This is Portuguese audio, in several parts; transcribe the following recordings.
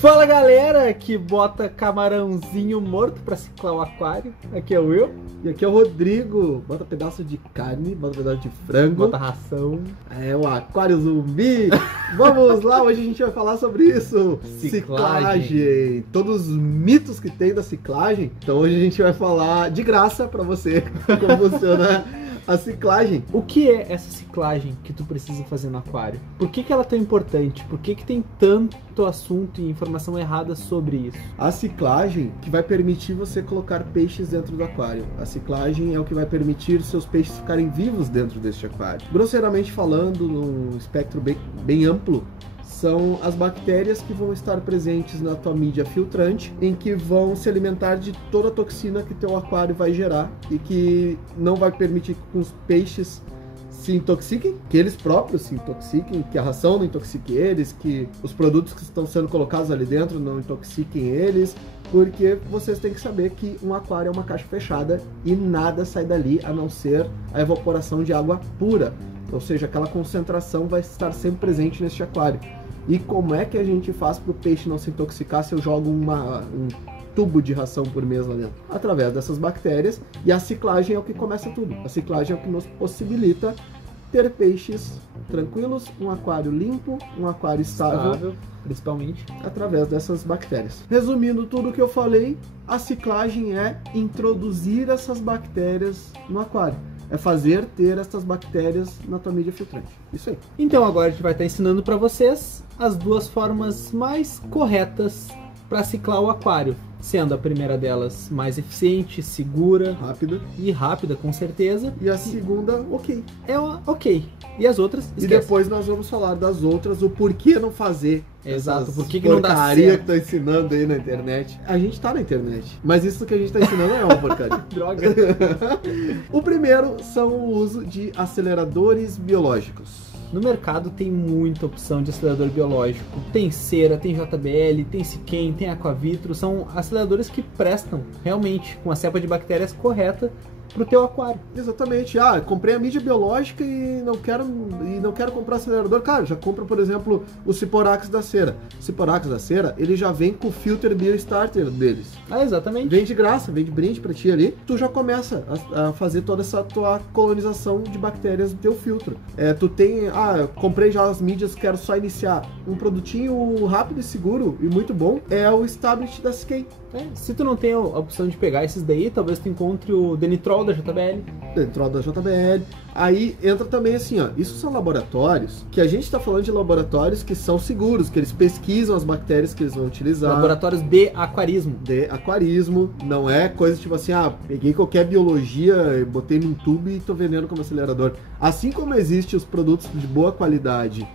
Fala galera que bota camarãozinho morto pra ciclar o aquário. Aqui é o Will. E aqui é o Rodrigo. Bota pedaço de carne, bota pedaço de frango. Bota ração. É o aquário zumbi. Vamos lá, hoje a gente vai falar sobre isso. Ciclagem. Todos os mitos que tem da ciclagem. Então hoje a gente vai falar de graça pra você como funciona a ciclagem. O que é essa ciclagem que tu precisa fazer no aquário? Por que ela é tão importante? Por que tem tanto assunto e informação errada sobre isso? A ciclagem que vai permitir você colocar peixes dentro do aquário. A ciclagem é o que vai permitir seus peixes ficarem vivos dentro deste aquário. Grosseiramente falando, num espectro bem amplo, são as bactérias que vão estar presentes na tua mídia filtrante, em que vão se alimentar de toda a toxina que teu aquário vai gerar e que não vai permitir que os peixes se intoxiquem, que eles próprios se intoxiquem, que a ração não intoxique eles, que os produtos que estão sendo colocados ali dentro não intoxiquem eles, porque vocês têm que saber que um aquário é uma caixa fechada e nada sai dali a não ser a evaporação de água pura, ou seja, aquela concentração vai estar sempre presente neste aquário. E como é que a gente faz para o peixe não se intoxicar se eu jogo um tubo de ração por mês lá dentro? Através dessas bactérias, e a ciclagem é o que começa tudo. A ciclagem é o que nos possibilita ter peixes tranquilos, um aquário limpo, um aquário estável, principalmente através dessas bactérias. Resumindo tudo o que eu falei, a ciclagem é introduzir essas bactérias no aquário. É fazer ter essas bactérias na tua mídia filtrante. Isso aí. Então agora a gente vai estar ensinando para vocês as duas formas mais corretas para ciclar o aquário. Sendo a primeira delas mais eficiente, segura, rápida com certeza. E a segunda, ok. Ok. E as outras, esquece. E depois nós vamos falar das outras, o porquê não fazer. Exato, por que não dá certo. Porcaria que tá ensinando aí na internet. A gente tá na internet, mas isso que a gente tá ensinando é uma porcaria. Droga. O primeiro são o uso de aceleradores biológicos. No mercado tem muita opção de acelerador biológico. Tem cera, tem JBL, tem Siquem, tem Aquavitro. São aceleradores que prestam realmente com a cepa de bactérias correta pro teu aquário. Exatamente. Comprei a mídia biológica e não quero comprar acelerador. Cara, já compra, por exemplo, o Ciporax da cera. O Ciporax da cera, ele já vem com o filter BioStarter deles. Exatamente. Vem de graça, vem de brinde pra ti ali. Tu já começa a fazer toda essa tua colonização de bactérias do teu filtro. Tu tem, eu comprei já as mídias, quero só iniciar. Um produtinho rápido e seguro e muito bom é o Stabilit da Siquem. Se tu não tem a opção de pegar esses daí, talvez tu encontre o Denitrol da JBL. Denitrol da JBL. Aí entra também assim, isso são laboratórios, que a gente está falando de laboratórios que são seguros, que eles pesquisam as bactérias que eles vão utilizar. Laboratórios de aquarismo. Não é coisa tipo assim, peguei qualquer biologia, botei num tubo e tô vendendo como acelerador. Assim como existem os produtos de boa qualidade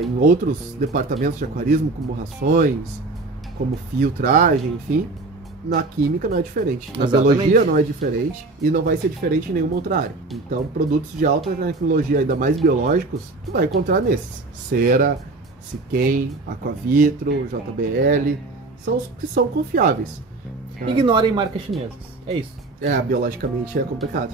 em outros departamentos de aquarismo, como rações, como filtragem, enfim, na química não é diferente. Na biologia não é diferente e não vai ser diferente em nenhuma outra área. Então, produtos de alta tecnologia, ainda mais biológicos, tu vai encontrar nesses. Cera, Siquem, Aquavitro, JBL, são os que são confiáveis. Ignorem marcas chinesas. É isso. Biologicamente é complicado.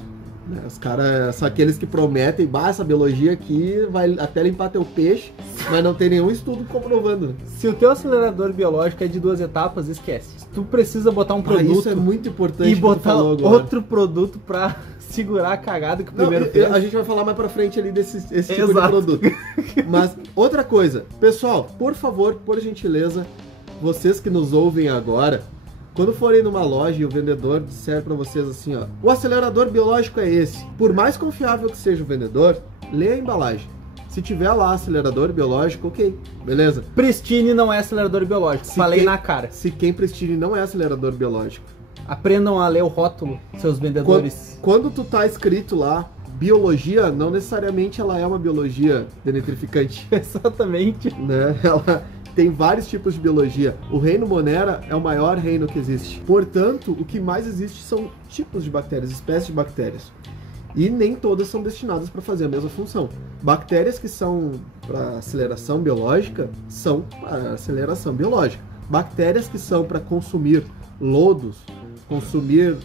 Os caras são aqueles que prometem, essa biologia aqui vai até limpar teu peixe, mas não tem nenhum estudo comprovando. Se o teu acelerador biológico é de 2 etapas, esquece. Tu precisa botar um produto isso é muito importante e botar outro produto pra segurar a cagada que o primeiro fez. A gente vai falar mais pra frente ali desse tipo de produto. Mas outra coisa, pessoal, por favor, por gentileza, vocês que nos ouvem agora, quando forem numa loja e o vendedor disser pra vocês assim, o acelerador biológico é esse. Por mais confiável que seja o vendedor, lê a embalagem. Se tiver lá acelerador biológico, ok, beleza. Pristine não é acelerador biológico, falei na cara. Siquem Pristine não é acelerador biológico. Aprendam a ler o rótulo, seus vendedores. Quando tu tá escrito lá, biologia, não necessariamente ela é uma biologia denitrificante. Exatamente. Né? Ela tem vários tipos de biologia. O reino Monera é o maior reino que existe. Portanto, o que mais existe são tipos de bactérias, espécies de bactérias. E nem todas são destinadas para fazer a mesma função. Bactérias que são para aceleração biológica são para aceleração biológica. Bactérias que são para consumir lodos, consumir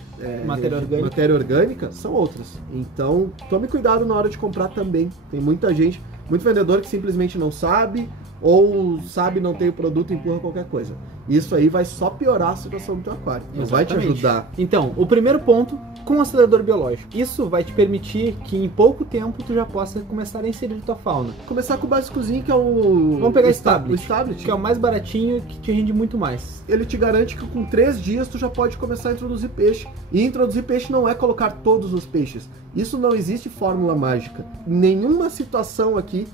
matéria orgânica, são outras. Então, tome cuidado na hora de comprar também. Tem muita gente, Muito vendedor que simplesmente não sabe, ou sabe não tem o produto e empurra qualquer coisa. Isso aí vai só piorar a situação do teu aquário. Não vai te ajudar. Então, o primeiro ponto, com o acelerador biológico. Isso vai te permitir que em pouco tempo tu já possa começar a inserir tua fauna. Começar com o básicozinho, que é o... Vamos pegar o Stablet, Stablet, que é o mais baratinho, que te rende muito mais. Ele te garante que com 3 dias tu já pode começar a introduzir peixe. E introduzir peixe não é colocar todos os peixes. Isso não existe fórmula mágica. Nenhuma situação aqui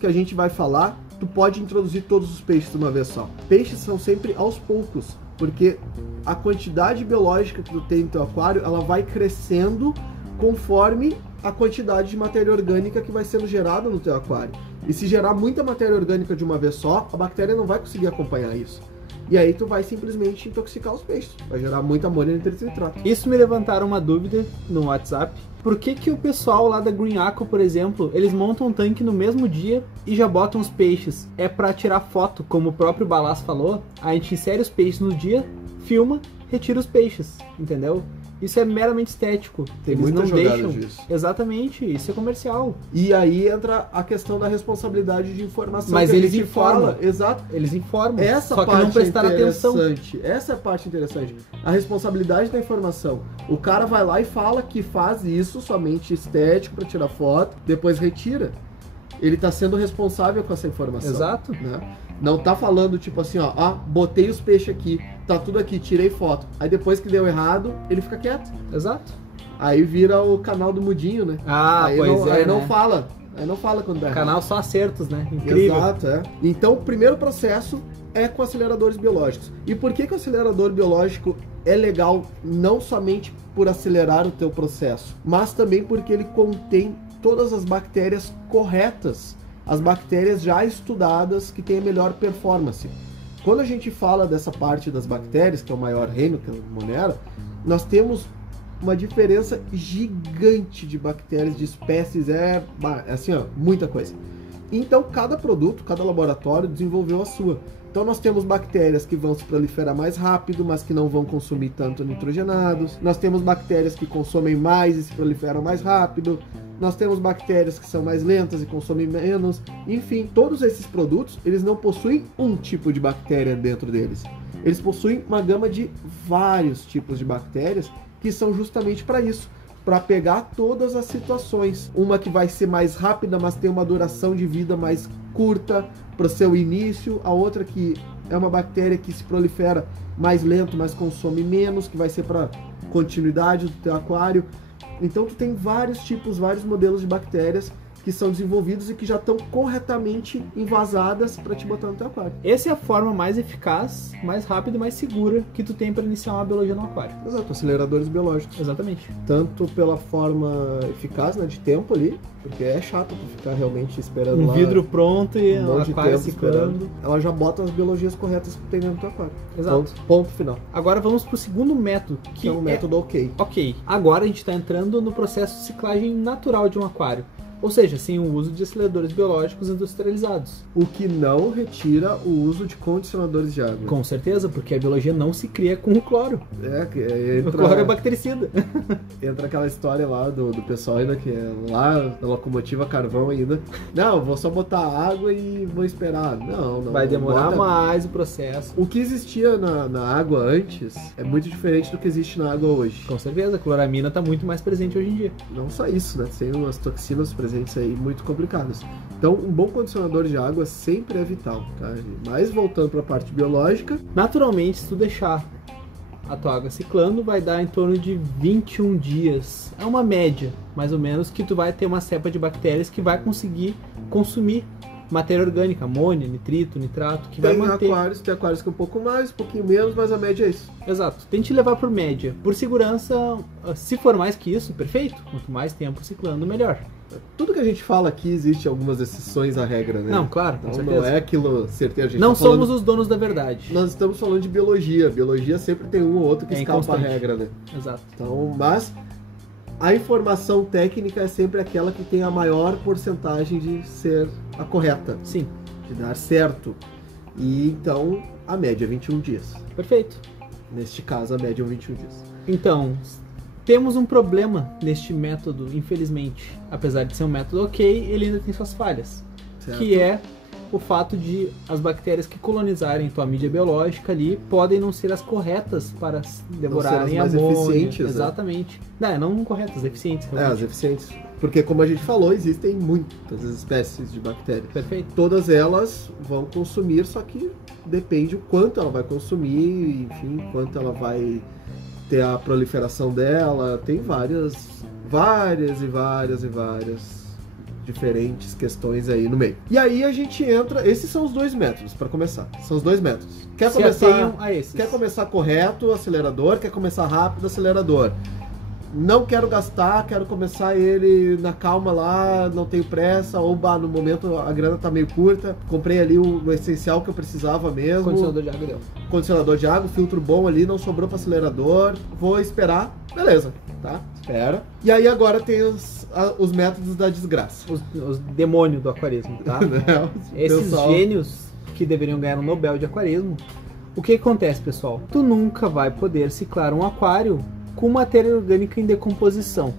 que a gente vai falar, tu pode introduzir todos os peixes de uma vez só. Peixes são sempre aos poucos, porque a quantidade biológica que tu tem no teu aquário, ela vai crescendo conforme a quantidade de matéria orgânica que vai sendo gerada no teu aquário. E se gerar muita matéria orgânica de uma vez só, a bactéria não vai conseguir acompanhar isso. E aí tu vai simplesmente intoxicar os peixes. Vai gerar muita amônia e nitrito. Isso me levantaram uma dúvida no WhatsApp. Por que o pessoal lá da Green Aqua, por exemplo, eles montam um tanque no mesmo dia e já botam os peixes? É para tirar foto, como o próprio Balas falou. A gente insere os peixes no dia, filma, retira os peixes, entendeu? Isso é meramente estético. Tem Eles muita não jogada deixam. disso. Exatamente, isso é comercial. E aí entra a questão da responsabilidade de informação. Mas que eles a gente informam. fala. Exato. Eles informam. Essa só que parte não prestaram é atenção. interessante. Essa é a parte interessante. A responsabilidade da informação. O cara vai lá e fala que faz isso somente estético para tirar foto, depois retira. Ele tá sendo responsável com essa informação. Exato. Né? Não tá falando tipo assim, ó, botei os peixes aqui, tá tudo aqui, tirei foto. Aí depois que deu errado, ele fica quieto. Exato. Aí vira o canal do mudinho, né? Ah, aí pois aí né? não fala. Aí não fala quando dá errado. Canal só acertos, né? Incrível. Exato, é. Então, o primeiro processo é com aceleradores biológicos. E por que o acelerador biológico é legal não somente por acelerar o teu processo, mas também porque ele contém todas as bactérias corretas, as bactérias já estudadas que têm a melhor performance. Quando a gente fala dessa parte das bactérias, que é o maior reino, que é o Monera, nós temos uma diferença gigante de bactérias, de espécies, assim, ó, muita coisa. Então, cada produto, cada laboratório desenvolveu a sua. Então, nós temos bactérias que vão se proliferar mais rápido, mas que não vão consumir tanto nitrogenados. Nós temos bactérias que consomem mais e se proliferam mais rápido. Nós temos bactérias que são mais lentas e consomem menos. Enfim, todos esses produtos, eles não possuem um tipo de bactéria dentro deles. Eles possuem uma gama de vários tipos de bactérias que são justamente para isso, para pegar todas as situações. Uma que vai ser mais rápida, mas tem uma duração de vida mais curta para o seu início. A outra que é uma bactéria que se prolifera mais lento, mas consome menos, que vai ser para continuidade do teu aquário. Então tu tem vários tipos, vários modelos de bactérias que são desenvolvidos e que já estão corretamente envasadas para te botar no teu aquário. Essa é a forma mais eficaz, mais rápida e mais segura que tu tem para iniciar uma biologia no aquário. Exato, aceleradores biológicos. Exatamente. Tanto pela forma eficaz, né, de tempo ali, porque é chato tu ficar realmente esperando lá vidro pronto e um o monte de aquário tempo secando. esperando. Ela já bota as biologias corretas que tem dentro do teu aquário. Exato. Ponto final. Agora vamos pro segundo método, Que é um método ok. Ok. Agora a gente está entrando no processo de ciclagem natural de um aquário. Ou seja, sem o uso de aceleradores biológicos industrializados. O que não retira o uso de condicionadores de água. Com certeza, porque a biologia não se cria com o cloro. O cloro é bactericida. Entra aquela história lá do pessoal ainda que é lá na locomotiva carvão ainda. Não, vou só botar água e vou esperar. Não. Vai demorar mais o processo. O que existia na água antes é muito diferente do que existe na água hoje. Com certeza, a cloramina está muito mais presente hoje em dia. Não só isso, né? Tem umas toxinas presentes aí muito complicadas. Então, um bom condicionador de água sempre é vital, tá? Mas voltando para a parte biológica... Naturalmente, se tu deixar a tua água ciclando, vai dar em torno de 21 dias. É uma média, mais ou menos, que tu vai ter uma cepa de bactérias que vai conseguir consumir matéria orgânica, amônia, nitrito, nitrato, que vai manter... Tem aquários que é um pouco mais, um pouquinho menos, mas a média é isso. Exato. Tente levar por média. Por segurança, se for mais que isso, perfeito. Quanto mais tempo ciclando, melhor. Tudo que a gente fala aqui existe algumas exceções à regra, né? Não, claro, com então, certeza. não é aquilo certeiro. A gente não tá falando... somos os donos da verdade. Nós estamos falando de biologia. Biologia sempre tem um ou outro que escapa a inconstante. regra, né? Exato. Então, mas a informação técnica é sempre aquela que tem a maior porcentagem de ser a correta. Sim. De dar certo. E então, a média é 21 dias. Perfeito. Neste caso, a média é 21 dias. Então, temos um problema neste método, infelizmente. Apesar de ser um método ok, ele ainda tem suas falhas. Certo. que é o fato de as bactérias que colonizarem tua mídia biológica ali podem não ser as corretas para devorarem a mais amônia. eficientes, né? Exatamente. Não corretas, eficientes. Realmente. As eficientes. Porque, como a gente falou, existem muitas espécies de bactérias. Perfeito. Todas elas vão consumir, só que depende o quanto ela vai consumir, enfim, quanto ela vai ter a proliferação dela. Tem várias diferentes questões aí no meio. E aí a gente entra... Esses são os dois métodos, para começar. São os dois métodos. Quer começar correto, acelerador. Quer começar rápido, acelerador. Não quero gastar, quero começar ele na calma lá, não tenho pressa, ou no momento a grana tá meio curta, comprei ali o essencial que eu precisava mesmo. Condicionador de água deu. Condicionador de água, filtro bom ali, não sobrou para acelerador, vou esperar, beleza, tá? Espera. E aí agora tem os métodos da desgraça. Os demônios do aquarismo, tá? Esses gênios que deveriam ganhar um Nobel de aquarismo. O que acontece, pessoal? Tu nunca vai poder ciclar um aquário com matéria orgânica em decomposição,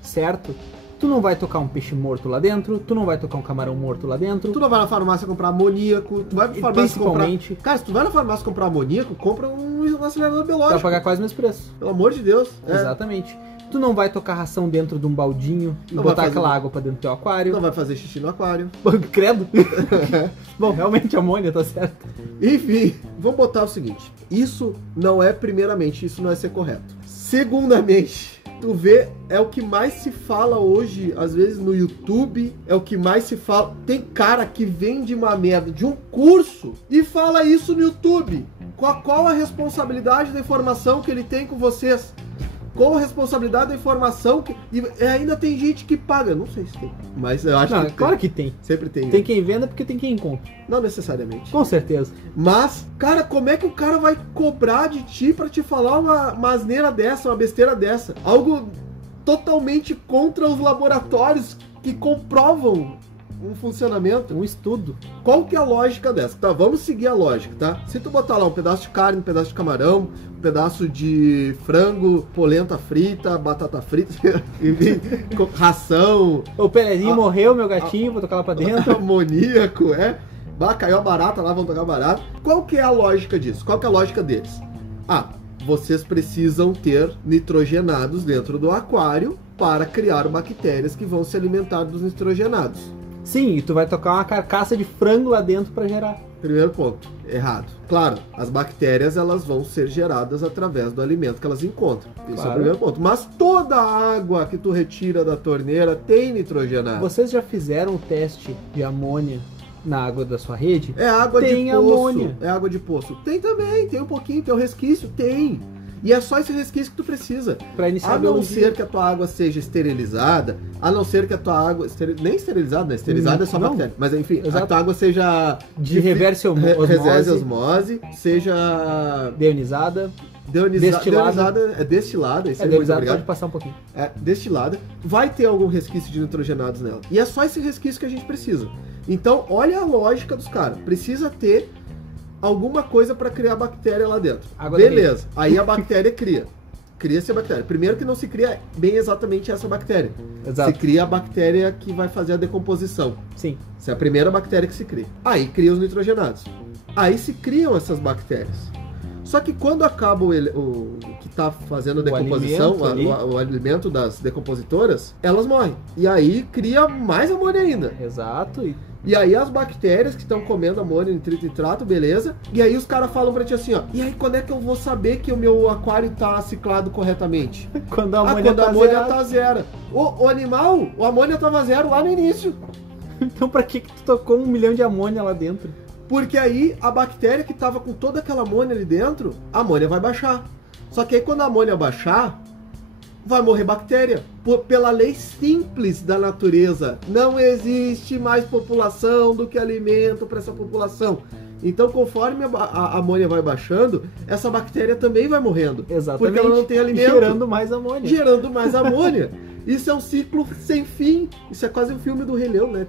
certo? Tu não vai tocar um peixe morto lá dentro, tu não vai tocar um camarão morto lá dentro. Tu não vai na farmácia comprar amoníaco, tu vai na farmácia principalmente comprar... Cara, se tu vai na farmácia comprar amoníaco, compra um acelerador biológico. Vai pagar quase o mesmo preço. Pelo amor de Deus. Exatamente. Tu não vai tocar ração dentro de um baldinho e botar aquela água pra dentro do teu aquário. Não vai fazer xixi no aquário. Credo. Bom, realmente a amônia tá certo. Enfim, vamos botar o seguinte. Isso não é ser correto. Segundamente, tu vê, é o que mais se fala hoje, às vezes no YouTube, é o que mais se fala. Tem cara que vende uma merda de um curso e fala isso no YouTube. Qual a responsabilidade da informação que ele tem com vocês? Qual a responsabilidade da informação e ainda tem gente que paga. Não sei se tem, mas eu acho que claro que tem. Sempre tem. Tem quem venda porque tem quem compra. Não necessariamente. Com certeza. Mas, cara, como é que o cara vai cobrar de ti pra te falar uma asneira dessa, uma besteira dessa? Algo totalmente contra os laboratórios que comprovam um funcionamento, um estudo. Qual que é a lógica dessa? Tá, vamos seguir a lógica, tá? Se tu botar lá um pedaço de carne, um pedaço de camarão, um pedaço de frango, polenta frita, batata frita, enfim, ração... O Pelezinho morreu, meu gatinho, vou tocar lá pra dentro. Amoníaco, caiu a barata lá, vão tocar barata. Qual que é a lógica disso? Qual que é a lógica deles? Vocês precisam ter nitrogenados dentro do aquário para criar bactérias que vão se alimentar dos nitrogenados. Sim, e tu vai tocar uma carcaça de frango lá dentro para gerar. Primeiro ponto, errado. Claro, as bactérias elas vão ser geradas através do alimento que elas encontram. Isso é o primeiro ponto. Mas toda a água que tu retira da torneira tem nitrogenado. Vocês já fizeram o teste de amônia na água da sua rede? É água de poço. Tem amônia. É água de poço. Tem também, tem um pouquinho, tem um resquício, tem. E é só esse resquício que tu precisa. Pra iniciar a não ser que a tua água seja esterilizada, a não ser que a tua água... Nem esterilizada, né? Esterilizada é só bactéria. Mas enfim, exato. A tua água seja... de reverse osmose, seja... deionizada. Deionizada é destilada. Isso deionizada pode passar um pouquinho. É destilada. Vai ter algum resquício de nitrogenados nela. E é só esse resquício que a gente precisa. Então, olha a lógica dos caras. Precisa ter alguma coisa para criar bactéria lá dentro. Beleza. Aí a bactéria cria-se a bactéria. Primeiro que não se cria bem exatamente essa bactéria. Exato. Se cria a bactéria que vai fazer a decomposição. Sim. Essa é a primeira bactéria que se cria. Aí cria os nitrogenados. Aí se criam essas bactérias. Só que quando acaba o que está fazendo a decomposição, o alimento das decompositoras, elas morrem. E aí cria mais amônia ainda. Exato. E aí as bactérias que estão comendo amônia, nitrito e nitrato, beleza? E aí os caras falam pra ti assim, ó, e aí quando é que eu vou saber que o meu aquário tá ciclado corretamente? Quando a amônia, tá zero. O animal, a amônia tava zero lá no início. Então pra que tu tocou 1 milhão de amônia lá dentro? Porque aí a bactéria que tava com toda aquela amônia ali dentro, a amônia vai baixar. Só que aí quando a amônia baixar, vai morrer bactéria. Pela lei simples da natureza, não existe mais população do que alimento para essa população. Então, conforme a amônia vai baixando, essa bactéria também vai morrendo. Exatamente. Porque ela não tem alimento. Gerando mais amônia. Gerando mais amônia. Isso é um ciclo sem fim. Isso é quase um filme do Rei Leão, né?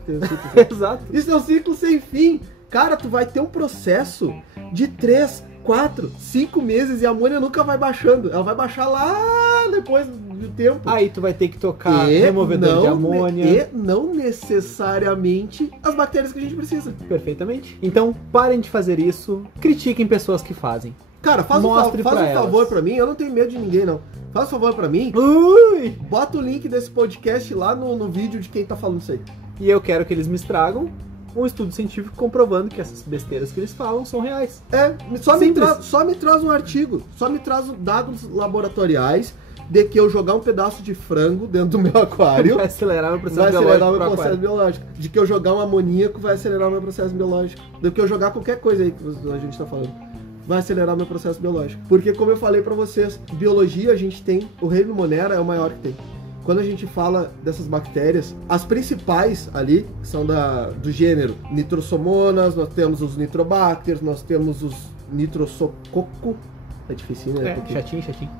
Exato. Isso é um ciclo sem fim. Cara, tu vai ter um processo de 3, 4, 5 meses e a amônia nunca vai baixando. Ela vai baixar lá depois o tempo. Aí tu vai ter que tocar removedor de amônia. E não necessariamente as bactérias que a gente precisa. Perfeitamente. Então, parem de fazer isso. Critiquem pessoas que fazem. Cara, faz um favor pra mim. Eu não tenho medo de ninguém, não. Faz um favor pra mim. Ui! Bota o link desse podcast lá no vídeo de quem tá falando isso aí. E eu quero que eles me tragam um estudo científico comprovando que essas besteiras que eles falam são reais. Só me traz um artigo. Só me traz dados laboratoriais de que eu jogar um pedaço de frango dentro do meu aquário vai acelerar meu processo biológico. De que eu jogar um amoníaco vai acelerar o meu processo biológico. De que eu jogar qualquer coisa aí que a gente tá falando vai acelerar o meu processo biológico. Porque, como eu falei pra vocês, biologia a gente tem, o reino Monera é o maior que tem. Quando a gente fala dessas bactérias, as principais ali são do gênero Nitrosomonas, nós temos os Nitrobacter, nós temos os Nitrosococo, é difícil, né? Chatinho.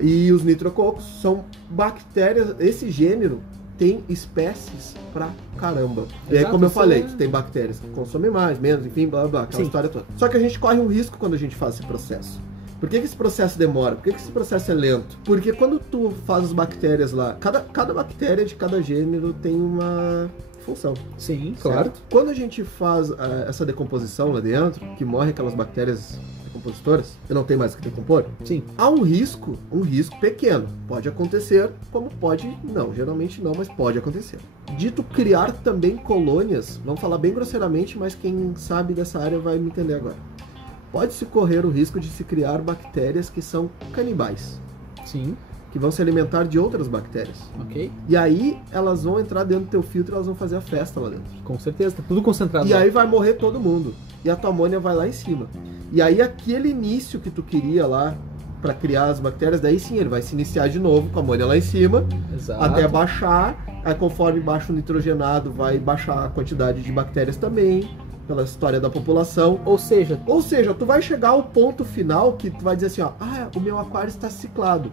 E os nitrococos são bactérias, esse gênero tem espécies pra caramba. E aí, como eu falei, tem bactérias que consomem mais, menos, enfim, blá blá blá, aquela história toda. Só que a gente corre um risco quando a gente faz esse processo. Por que esse processo demora? Por que esse processo é lento? Porque quando tu faz as bactérias lá, cada bactéria de cada gênero tem uma função. Sim, certo? claro. Quando a gente faz essa decomposição lá dentro, que morre aquelas bactérias decompositoras, e não tem mais o que decompor, sim, há um risco pequeno. Pode acontecer, como pode não. Geralmente não, mas pode acontecer. Dito criar também colônias, vamos falar bem grosseiramente, mas quem sabe dessa área vai me entender agora. Pode-se correr o risco de se criar bactérias que são canibais. Sim. Que vão se alimentar de outras bactérias. Ok. E aí, elas vão entrar dentro do teu filtro e elas vão fazer a festa lá dentro. Com certeza, tá tudo concentrado E lá. aí vai morrer todo mundo. E a tua amônia vai lá em cima. E aí, aquele início que tu queria lá para criar as bactérias, daí sim, ele vai se iniciar de novo com a amônia lá em cima. Exato. Até baixar. Aí, conforme baixa o nitrogenado, vai baixar a quantidade de bactérias também, pela história da população. Ou seja, tu vai chegar ao ponto final que tu vai dizer assim, ó, o meu aquário está ciclado.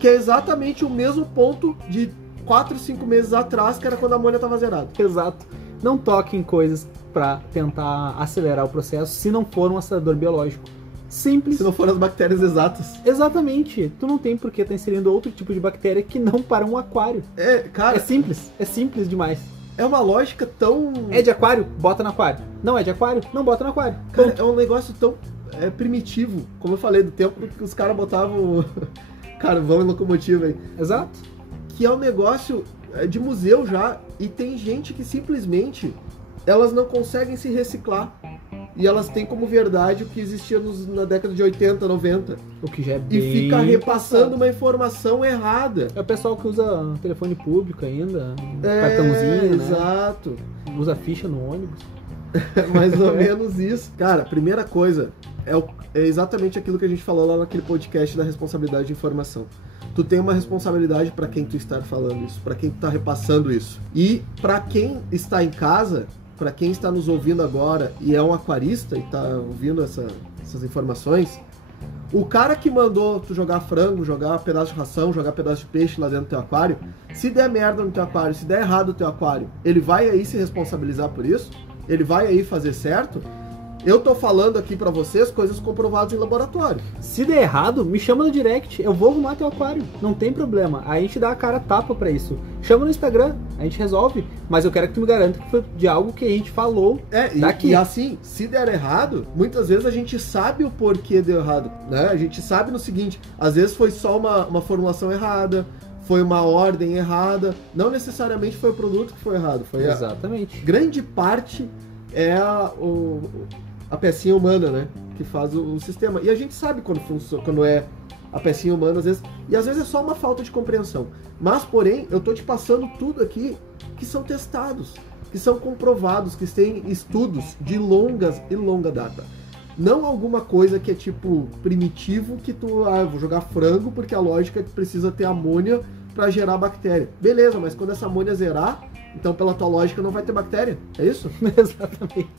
Que é exatamente o mesmo ponto de 4, 5 meses atrás, que era quando a amônia estava zerada. Exato. Não toque em coisas para tentar acelerar o processo se não for um acelerador biológico. Simples. Se não forem as bactérias exatas. Exatamente. Tu não tem por que estar inserindo outro tipo de bactéria que não para um aquário. Cara... É simples demais. É uma lógica tão... É de aquário? Bota no aquário. Não é de aquário? Não bota no aquário. Cara, é um negócio tão primitivo. Como eu falei, do tempo que os caras botavam carvão e locomotiva aí. Exato. Que é um negócio de museu já. E tem gente que simplesmente elas não conseguem se reciclar. E elas têm como verdade o que existia na década de 80, 90. O que já é bem... E fica repassando uma informação errada. É o pessoal que usa telefone público ainda, cartãozinho, né? Exato. Usa ficha no ônibus. Mais ou menos isso. Cara, primeira coisa, é exatamente aquilo que a gente falou lá naquele podcast da responsabilidade de informação. Tu tem uma responsabilidade para quem tu está falando isso, para quem tu está repassando isso. E para quem está em casa... Para quem está nos ouvindo agora e é um aquarista e está ouvindo essas informações, o cara que mandou tu jogar frango, jogar pedaço de ração, jogar pedaço de peixe lá dentro do teu aquário, se der merda no teu aquário, se der errado no teu aquário, ele vai aí se responsabilizar por isso? Ele vai aí fazer certo? Eu tô falando aqui pra vocês coisas comprovadas em laboratório. Se der errado, me chama no direct, eu vou arrumar teu aquário, não tem problema. A gente dá a cara tapa pra isso. Chama no Instagram, a gente resolve, mas eu quero que tu me garanta que foi de algo que a gente falou daqui. E assim, se der errado, muitas vezes a gente sabe o porquê deu errado, né? A gente sabe no seguinte, às vezes foi só uma formulação errada, foi uma ordem errada, não necessariamente foi o produto que foi errado. Foi exatamente. Grande parte é a pecinha humana, né? Que faz o sistema. E a gente sabe quando é a pecinha humana, às vezes. E às vezes é só uma falta de compreensão. Mas, porém, eu tô te passando tudo aqui que são testados, que são comprovados, que têm estudos de longa data. Não alguma coisa que é tipo primitivo, que tu, eu vou jogar frango porque a lógica é que precisa ter amônia para gerar bactéria. Beleza, mas quando essa amônia zerar, então pela tua lógica não vai ter bactéria, é isso? Exatamente.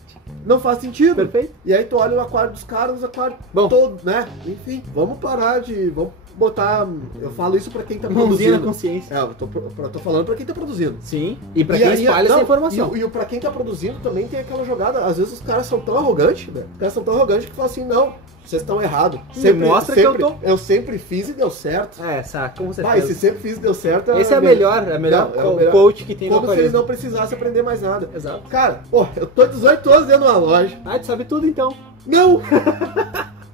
Não faz sentido. Perfeito. E aí tu olha o aquário dos caras, o aquário todo, né? Enfim, vamos parar de... botar... Eu falo isso pra quem tá Mãozinha na produzindo. consciência. Eu tô falando pra quem tá produzindo. Sim, e pra quem espalha essa informação. E pra quem tá produzindo também tem aquela jogada. Às vezes os caras são tão arrogantes, velho. Os caras são tão arrogantes que falam assim, não, vocês estão errados. Mostra que eu sempre fiz e deu certo. Saca, como você Vai, faz? se sempre fiz e deu certo... Esse é o melhor coach que tem no Como se eles não precisassem aprender mais nada. Exato. Cara, pô, eu tô 18 anos dentro de uma loja. Tu sabe tudo então. Não!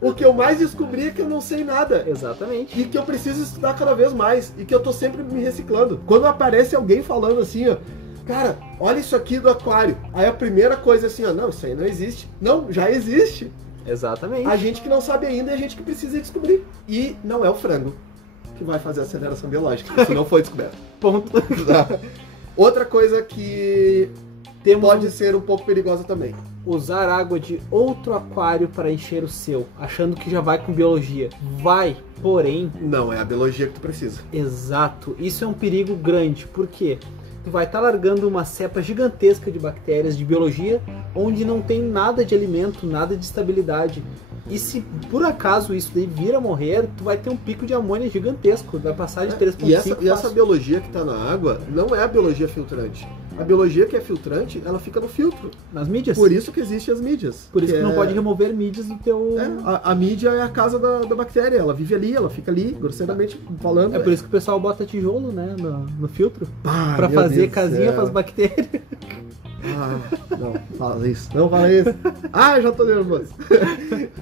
O que eu mais descobri é que eu não sei nada. Exatamente. E que eu preciso estudar cada vez mais. E que eu tô sempre me reciclando. Quando aparece alguém falando assim, ó, cara, olha isso aqui do aquário. Aí a primeira coisa é assim, ó, não, isso aí não existe. Não, já existe. Exatamente. A gente que não sabe ainda e a gente que precisa descobrir. E não é o frango que vai fazer a aceleração biológica. Isso não foi descoberto. Ponto. Outra coisa que pode ser um pouco perigosa também. Usar água de outro aquário para encher o seu, achando que já vai com biologia. Vai, porém... Não é a biologia que tu precisa. Exato. Isso é um perigo grande. Por quê? Tu vai estar largando uma cepa gigantesca de bactérias de biologia, onde não tem nada de alimento, nada de estabilidade. E se por acaso isso daí vir a morrer, tu vai ter um pico de amônia gigantesco. Vai passar de 3,5. E essa biologia que está na água não é a biologia filtrante. A biologia que é filtrante, ela fica no filtro. Nas mídias. Por isso que existem as mídias. Por isso que não pode remover mídias do teu... A mídia é a casa da bactéria. Ela vive ali, ela fica ali, grosseiramente falando. É por isso que o pessoal bota tijolo, né, no filtro. Pra fazer casinha para as bactérias. Não fala isso. Não fala isso. Já tô nervoso.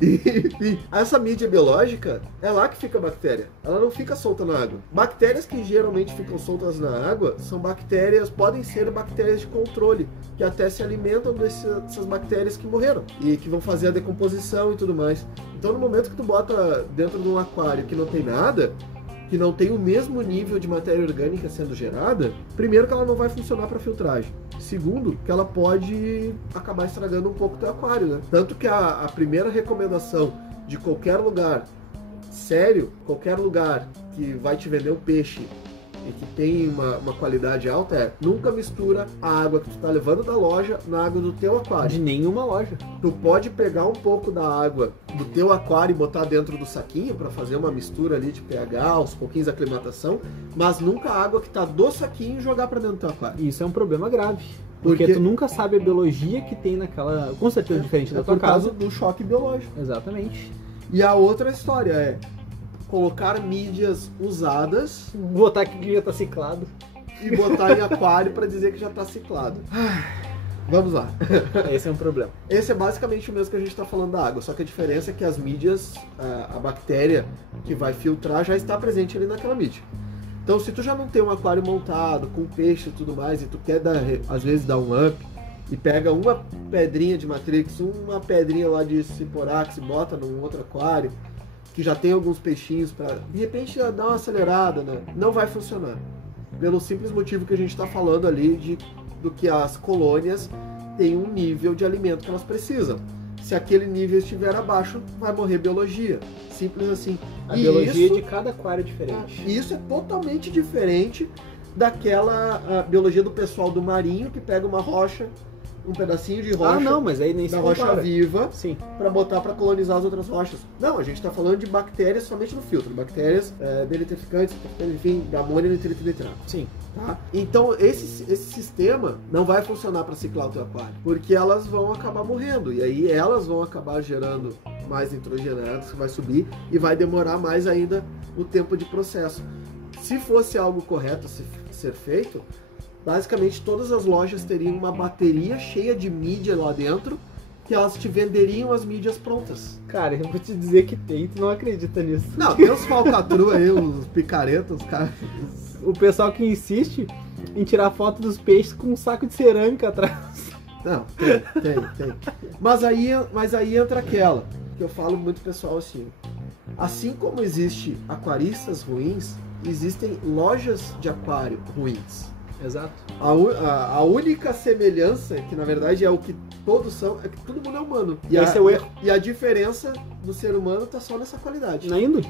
E essa mídia biológica, é lá que fica a bactéria. Ela não fica solta na água. Bactérias que geralmente ficam soltas na água são bactérias, podem ser bactérias de controle, que até se alimentam dessas bactérias que morreram e que vão fazer a decomposição e tudo mais. Então, no momento que tu bota dentro de um aquário que não tem nada, que não tem o mesmo nível de matéria orgânica sendo gerada, primeiro que ela não vai funcionar para filtragem. Segundo, que ela pode acabar estragando um pouco o teu aquário, né? Tanto que a primeira recomendação de qualquer lugar sério, qualquer lugar que vai te vender um peixe e que tem uma qualidade alta é: nunca mistura a água que tu tá levando da loja na água do teu aquário. De nenhuma loja. Tu pode pegar um pouco da água do teu aquário e botar dentro do saquinho para fazer uma mistura ali de pH, aos pouquinhos de aclimatação, mas nunca a água que tá do saquinho jogar para dentro do teu aquário. Isso é um problema grave. Porque tu nunca sabe a biologia que tem naquela... Com certeza diferente da tua casa. Por causa do choque biológico. Exatamente. E a outra história é colocar mídias usadas, botar que já tá ciclado, e botar em aquário para dizer que já tá ciclado. Vamos lá. Esse é um problema. Esse é basicamente o mesmo que a gente está falando da água, só que a diferença é que as mídias, a bactéria que vai filtrar já está presente ali naquela mídia. Então, se tu já não tem um aquário montado, com peixe e tudo mais, e tu quer às vezes dar um up, e pega uma pedrinha de Matrix, uma pedrinha lá de Ciporax e bota num outro aquário, que já tem alguns peixinhos para de repente dar uma acelerada, né? Não vai funcionar. Pelo simples motivo que a gente está falando ali do que as colônias têm um nível de alimento que elas precisam. Se aquele nível estiver abaixo, vai morrer biologia. Simples assim. A biologia de cada aquário é diferente. Isso é totalmente diferente daquela biologia do pessoal do marinho que pega uma rocha, um pedacinho de rocha, não, mas aí nem da rocha viva, sim, para botar para colonizar as outras rochas. Não, a gente está falando de bactérias somente no filtro, bactérias deleterificantes, enfim, de amônia, nitrito e nitrato. Sim. Tá? Então esse sistema não vai funcionar para ciclar o teu aquário, porque elas vão acabar morrendo e aí elas vão acabar gerando mais nitrogenados, que vai subir e vai demorar mais ainda o tempo de processo. Se fosse algo correto a ser feito, basicamente todas as lojas teriam uma bateria cheia de mídia lá dentro, que elas te venderiam as mídias prontas. Cara, eu vou te dizer que tem, tu não acredita nisso. Não, tem os falcatrua aí, os picaretas, os caras. O pessoal que insiste em tirar foto dos peixes com um saco de cerâmica atrás. Não, tem. Mas aí entra aquela, que eu falo muito pessoal assim como existe aquaristas ruins, existem lojas de aquário ruins. Exato. A única semelhança, que na verdade é o que todos são, é que todo mundo é humano. E esse é o erro. E a diferença do ser humano tá só nessa qualidade. Na índole.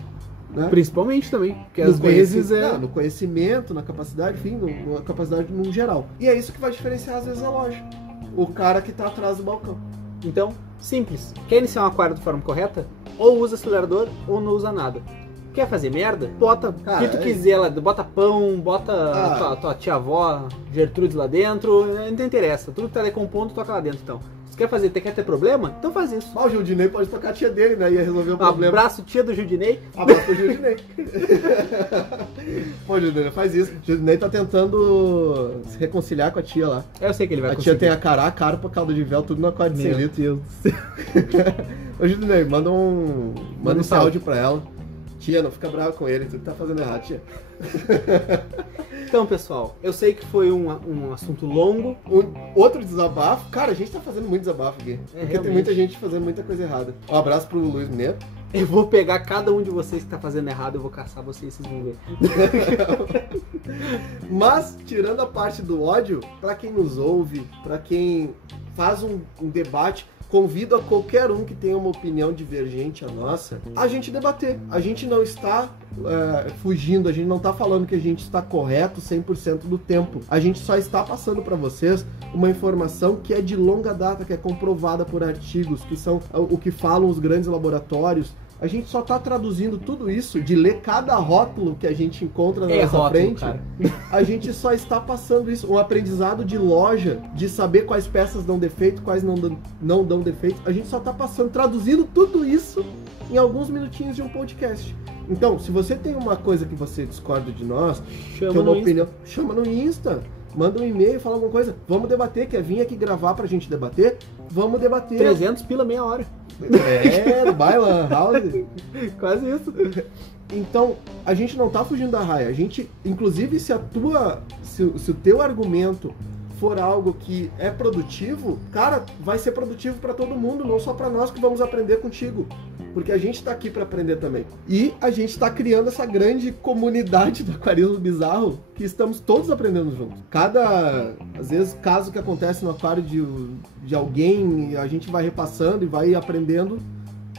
Né? Principalmente também. Porque no às vezes no conhecimento, na capacidade, enfim, na capacidade no geral. E é isso que vai diferenciar às vezes a loja. O cara que tá atrás do balcão. Então, simples. Quer iniciar um aquário de forma correta? Ou usa acelerador ou não usa nada. Quer fazer merda? Bota o que tu quiser lá, bota pão, bota tua tia-avó Gertrudes lá dentro, não interessa. Tudo que tá decompondo, toca lá dentro então. Se quer fazer, quer ter problema? Então faz isso. O Gildinei pode tocar a tia dele, né? Ia resolver o problema. Abraço, tia do Gildinei. Abraço pro Gildinei. Pô, Gildinei, faz isso. O Gildinei tá tentando se reconciliar com a tia lá. Eu sei que ele vai conseguir. A tia tem a cará, carpa, caldo de véu, tudo no aquário de 100 litros. Meu Deus do céu. Ô, Gildinei, manda esse áudio pra ela. Tia, não fica brava com ele, tu tá fazendo errado, tia. Então, pessoal, eu sei que foi um assunto longo. Outro desabafo. Cara, a gente tá fazendo muito desabafo aqui. Porque realmente tem muita gente fazendo muita coisa errada. Um abraço pro Luiz Mineiro. Eu vou pegar cada um de vocês que tá fazendo errado, eu vou caçar vocês, vocês vão ver. Mas, tirando a parte do ódio, pra quem nos ouve, pra quem faz um debate, convido a qualquer um que tenha uma opinião divergente à nossa, a gente debater. A gente não está fugindo, a gente não está falando que a gente está correto 100% do tempo. A gente só está passando para vocês uma informação que é de longa data, que é comprovada por artigos, que são o que falam os grandes laboratórios. A gente só tá traduzindo tudo isso, de ler cada rótulo que a gente encontra na nossa rótulo, frente. Cara. A gente só está passando isso, um aprendizado de loja, de saber quais peças dão defeito, quais não dão defeito. A gente só tá passando, traduzindo tudo isso em alguns minutinhos de um podcast. Então, se você tem uma coisa que você discorda de nós, chama tem uma opinião, chama no Insta. Manda um e-mail, fala alguma coisa. Vamos debater, quer vir aqui gravar pra gente debater? Vamos debater. 300 pila meia hora. Baila House. Quase isso. Então, a gente não tá fugindo da raia. A gente, inclusive, se o teu argumento for algo que é produtivo, cara, vai ser produtivo para todo mundo, não só para nós que vamos aprender contigo. Porque a gente tá aqui para aprender também. E a gente tá criando essa grande comunidade do aquarismo bizarro que estamos todos aprendendo juntos. Às vezes, caso que acontece no aquário de alguém, a gente vai repassando e vai aprendendo.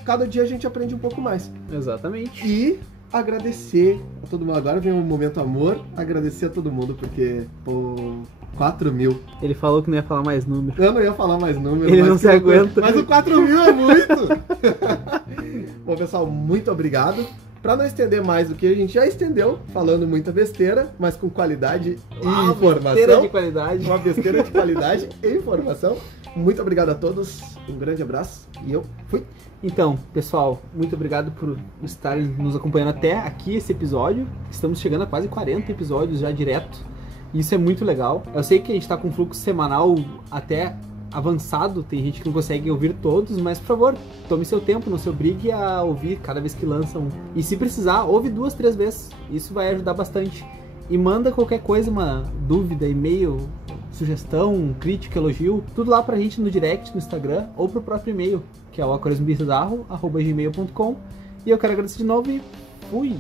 Cada dia a gente aprende um pouco mais. Exatamente. E agradecer a todo mundo. Agora vem um momento amor. Agradecer a todo mundo, porque, pô, 4.000. Ele falou que não ia falar mais número. Eu não ia falar mais número. Ele não se aguenta. Mas o 4.000 é muito. Bom, pessoal, muito obrigado. Pra não estender mais do que a gente já estendeu, falando muita besteira, mas com qualidade e informação. Besteira de qualidade. Uma besteira de qualidade e informação. Muito obrigado a todos. Um grande abraço e eu fui. Então, pessoal, muito obrigado por estarem nos acompanhando até aqui esse episódio. Estamos chegando a quase 40 episódios já direto. Isso é muito legal. Eu sei que a gente tá com um fluxo semanal até avançado, tem gente que não consegue ouvir todos, mas por favor, tome seu tempo, não se obrigue a ouvir cada vez que lança um. E se precisar, ouve 2, 3 vezes. Isso vai ajudar bastante. E manda qualquer coisa, uma dúvida, e-mail, sugestão, crítica, elogio, tudo lá pra gente no direct, no Instagram, ou pro próprio e-mail, que é o aquarismobizarro@gmail.com. E eu quero agradecer de novo e fui!